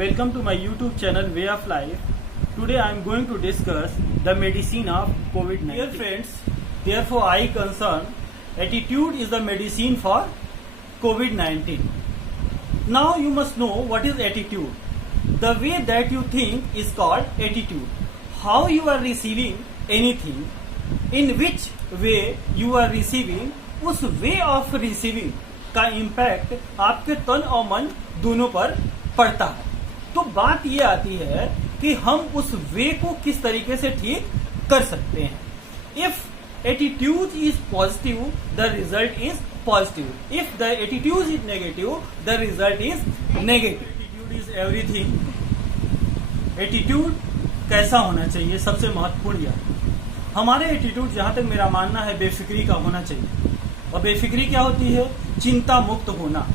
Welcome to my YouTube channel Way of Life. Today I am going to discuss the medicine of COVID-19. Dear friends, therefore I concern attitude is the medicine for COVID-19. Now you must know what is attitude. The way that you think is called attitude. How you are receiving anything, in which way you are receiving, उस way of receiving का impact आपके तन और मन दोनों पर पड़ता है। तो बात ये आती है कि हम उस वे को किस तरीके से ठीक कर सकते हैं। If attitude is positive the result is positive, if the attitude is negative the result is negative. Attitude is everything. Attitude कैसा होना चाहिए, सबसे महत्वपूर्ण यह हमारे एटीट्यूड, जहां तक मेरा मानना है, बेफिक्री का होना चाहिए। और बेफिक्री क्या होती है? चिंता मुक्त होना।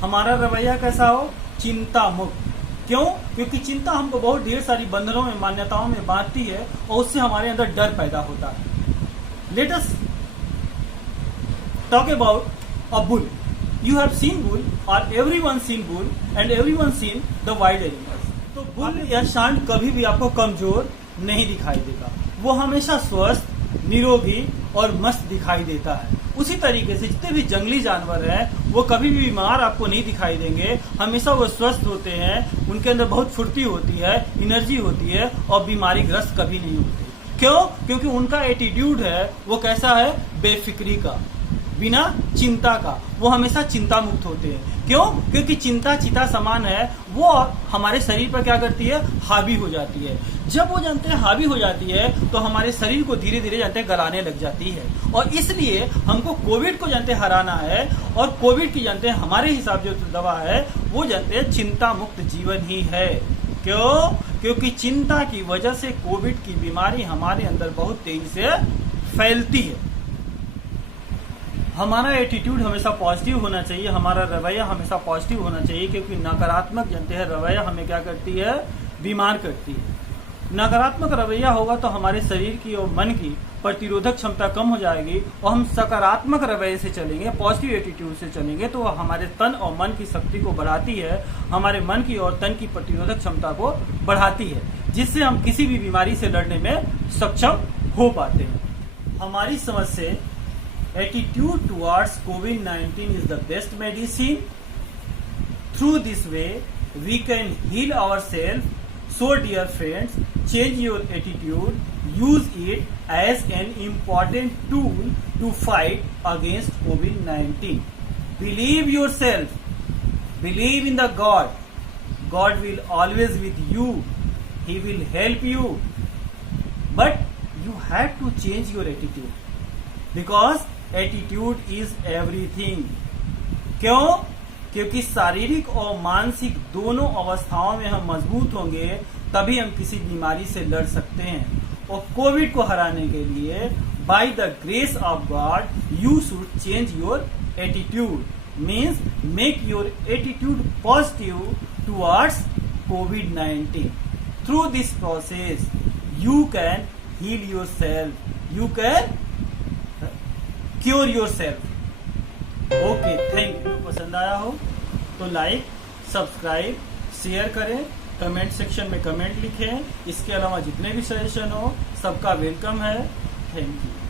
हमारा रवैया कैसा हो? चिंता मुक्त। क्यों? क्योंकि चिंता हमको बहुत ढेर सारी बंधनों में, मान्यताओं में बांधती है और उससे हमारे अंदर डर पैदा होता है। Let us talk about a bull. You have seen bull और everyone seen bull and everyone seen the wild animals. तो बुल या सांड कभी भी आपको कमजोर नहीं दिखाई देगा, वो हमेशा स्वस्थ, निरोगी और मस्त दिखाई देता है। उसी तरीके से जितने भी जंगली जानवर हैं वो कभी भी बीमार आपको नहीं दिखाई देंगे, हमेशा वो स्वस्थ होते हैं, उनके अंदर बहुत फुर्ती होती है, एनर्जी होती है और बीमारी ग्रस्त कभी नहीं होती। क्यों? क्योंकि उनका एटीट्यूड है वो कैसा है? बेफिक्री का, बिना चिंता का। वो हमेशा चिंता मुक्त होते हैं। क्यों? क्योंकि चिंता चिता समान है, वो हमारे शरीर पर क्या करती है? हावी हो जाती है। जब वो जानते हैं हावी हो जाती है तो हमारे शरीर को धीरे धीरे जानते हैं गलाने लग जाती है। और इसलिए हमको कोविड को जानते हैं हराना है, और कोविड की जानते हैं हमारे हिसाब जो दवा है वो जानते हैं चिंता मुक्त जीवन ही है। क्यों? क्योंकि चिंता की वजह से कोविड की बीमारी हमारे अंदर बहुत तेजी से फैलती है। हमारा एटीट्यूड हमेशा पॉजिटिव होना चाहिए, हमारा रवैया हमेशा पॉजिटिव होना चाहिए, क्योंकि नकारात्मक जानते हैं रवैया हमें क्या करती है? बीमार करती है। नकारात्मक रवैया होगा तो हमारे शरीर की और मन की प्रतिरोधक क्षमता कम हो जाएगी, और हम सकारात्मक रवैये से चलेंगे, पॉजिटिव एटीट्यूड से चलेंगे तो हमारे तन और मन की शक्ति को बढ़ाती है, हमारे मन की और तन की प्रतिरोधक क्षमता को बढ़ाती है, जिससे हम किसी भी बीमारी से लड़ने में सक्षम हो पाते हैं। हमारी समझ से attitude towards COVID-19 is the best medicine. Through this way, we can heal ourselves. So, dear friends, change your attitude. Use it as an important tool to fight against COVID-19. Believe yourself. Believe in the God. God will always with you. He will help you. But you have to change your attitude. Because attitude is everything. क्यों? क्योंकि शारीरिक और मानसिक दोनों अवस्थाओं में हम मजबूत होंगे तभी हम किसी बीमारी से लड़ सकते हैं। और कोविड को हराने के लिए by the grace of God you should change your attitude, means make your attitude positive towards COVID-19. Through this process you can heal yourself, you can cure yourself. Okay, thank you. पसंद आया हो तो like, subscribe, share करें, comment section में comment लिखें। इसके अलावा जितने भी सजेशन हो सबका वेलकम है। Thank you.